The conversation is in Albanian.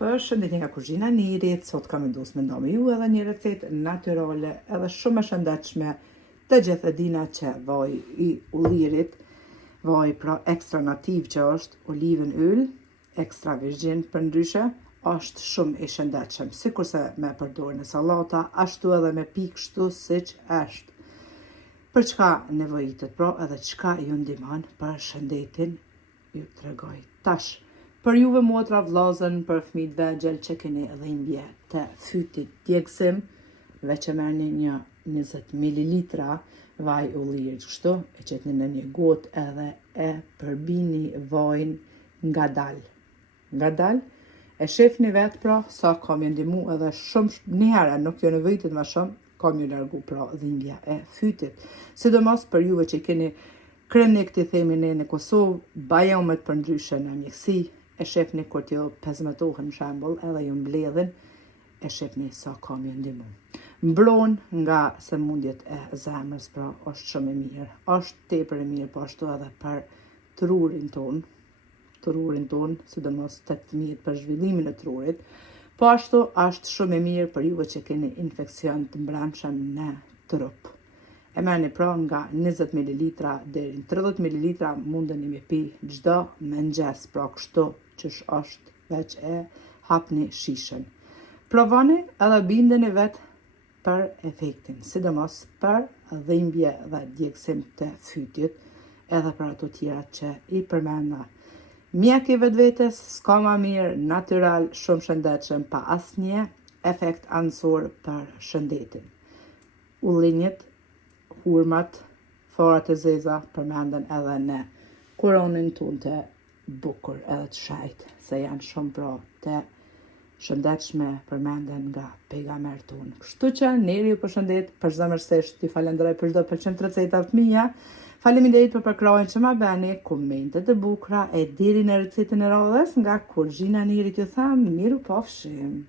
Përshëndetje nga kuzhina e Nirit, sot kam vendosur me ndonë me ju edhe një recetë natyrale edhe shumë e shëndetshme. Të gjithë e dina që vaj i ullirit, vaj pra ekstra nativ që është oliven yll, ekstra virgjin për ndryshe, është shumë i shëndetshëm. Sikurse me përdorë në sallata, ashtu edhe me pikë kështu siç është. Për çka nevojitet, pra edhe çka ju ndihmon për shëndetin, ju tregoj tash. Për juve motra vllazën, për fëmijët vegjël që keni dhimbje të fytit djegësim, veç e merrni një 20 ml vaj ullir kështu, e qetni në një gotë edhe e përbini vajin ngadalë. E shefni vetë pra sa kam ju ndihmu edhe shumë një herë, nuk ju nevojitet më shumë, kam ju largu pra dhimbja e fytit. Sidomos për juve që keni krenik të themi ne në Kosovë, bajomet për ndryshe në mjekësi, e shefni kur t'ju 15 orë në shembull, edhe ju mbledhin, e shefni sa kam ju ndihmu. Mbron nga sëmundjet e zemrës, pra është shumë e mirë. Është tepër e mirë, po ashtu edhe për trurin ton, sidomos tek fëmijët për zhvillimin e trurit. Po ashtu është shumë e mirë për juve që keni infeksion të brendshëm në trup. E merrni pra nga 20 ml deri në 30 ml mundeni me pi çdo mëngjes, pra kështu që është veç e hapni shishën. Provoni edhe bindeni vetë për efektin, sidomos për dhimbje dhe djegësim të fytit, edhe për ato tjera që i përmenda. Mjek i vetvetes s'ka ma mirë, natyral, shumë shëndetshëm, pa asnjë efekt anësor për shëndetin. Ullinjit, hurmat, farat e zeza përmenden edhe në kuronin ton të bukur edhe të shajt, se janë shumë pra të shëndetshme, përmenden nga pejgamberi ton. Kështu që neri ju përshëndet, përzemërsisht ju falenderoj për çdo 100 receta të mia. Faleminderit për përkrahjen që ma bëni, komentet e bukura e deri në recetën e radhës nga kuzhina e Nirit, ju them miru pafshim.